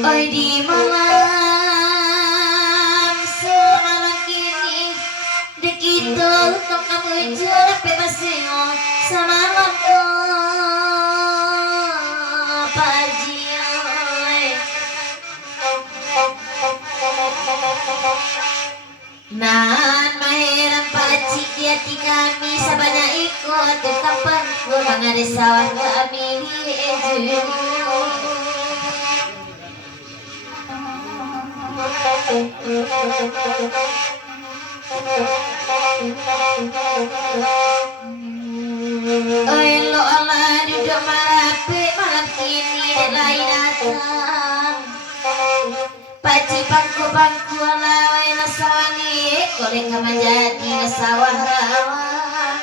Oi di malam semalam kini dekito kau kamu jual pebasio semalam pajioi nan maheran paci hati kami sabanya ikut ke kampangku mangade sawah kami eju oi lo Allah duduk marape malam kini lain datang paci bangku lawai nasawani korek kama jadi nasawah rawang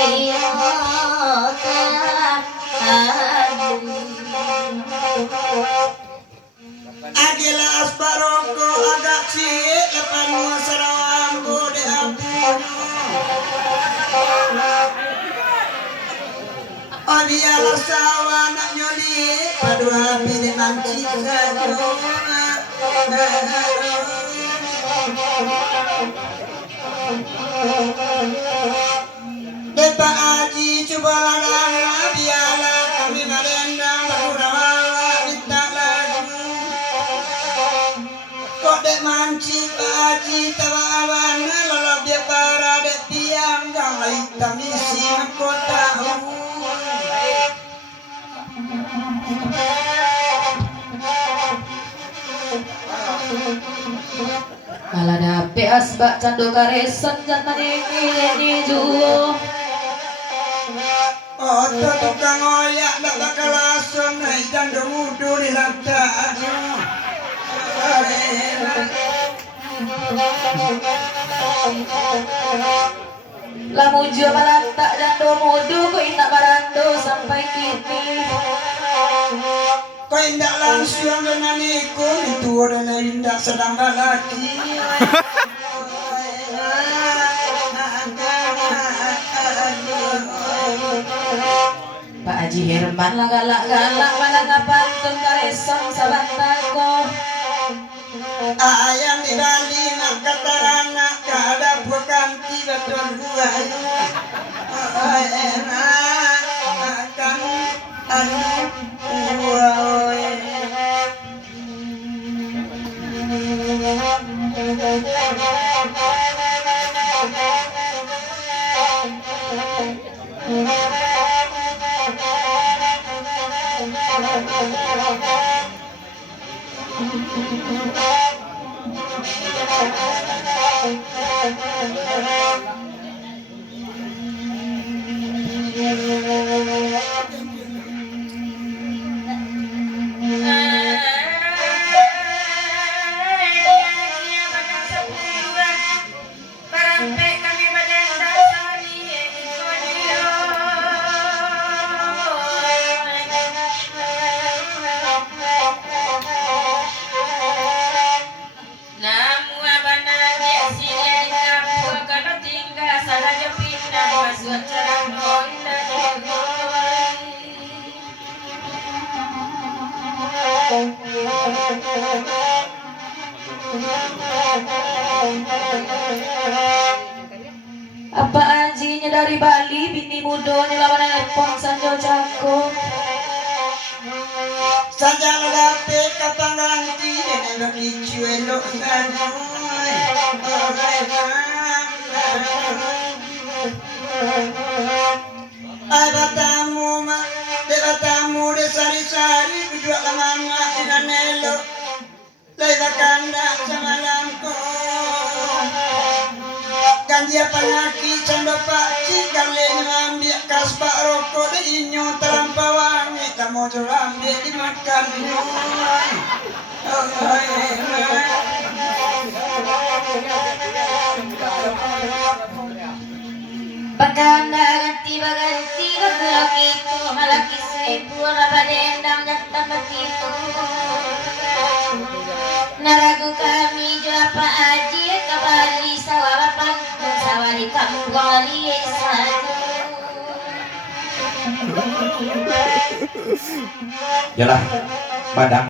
iyo Agila asbaroko agak cilik lepan muasarawang bode apuno Odia lasawa nak nyoli padu api di manci sajo Depa aji coba ladang biala kami ngadendang berurawa minta lagu kok dek manci aji tawa awana lalu dia para dek tiang galai tamisi kota Kala dape asbak candu kareson jantan ini juo Oto tukang oyak dak bakal ason hai jandu mudu di lantai lamu juo malantak jandu mudu ku indak barando sampai kini kau indak langsung dengan iku itu adalah indak sedang lagi Pak Haji Herman lah galak-galak malah ngapantun kareson sabantako ayam di Bali nak kata anak kada bukan tiga ton buah enak akan anu buah apa anjinya dari Bali bini muda nyelawan telepon sanjo jako saja ladape kapanganti elok icu elok sanoy ada tamu de sari-sari duduk lama dengan elok leda kanda semalamku ganjia panaki cando pak cikale ngambil kas pak rokok de inyo terampawangi mau jualan dia dimakan. Pagkanda ganti baganti kagulag itu malaki seribu rabadendang jatah begitu. Naragu kami japa aji kabali sawarapan sawari kamu gali satu. Yalah, badang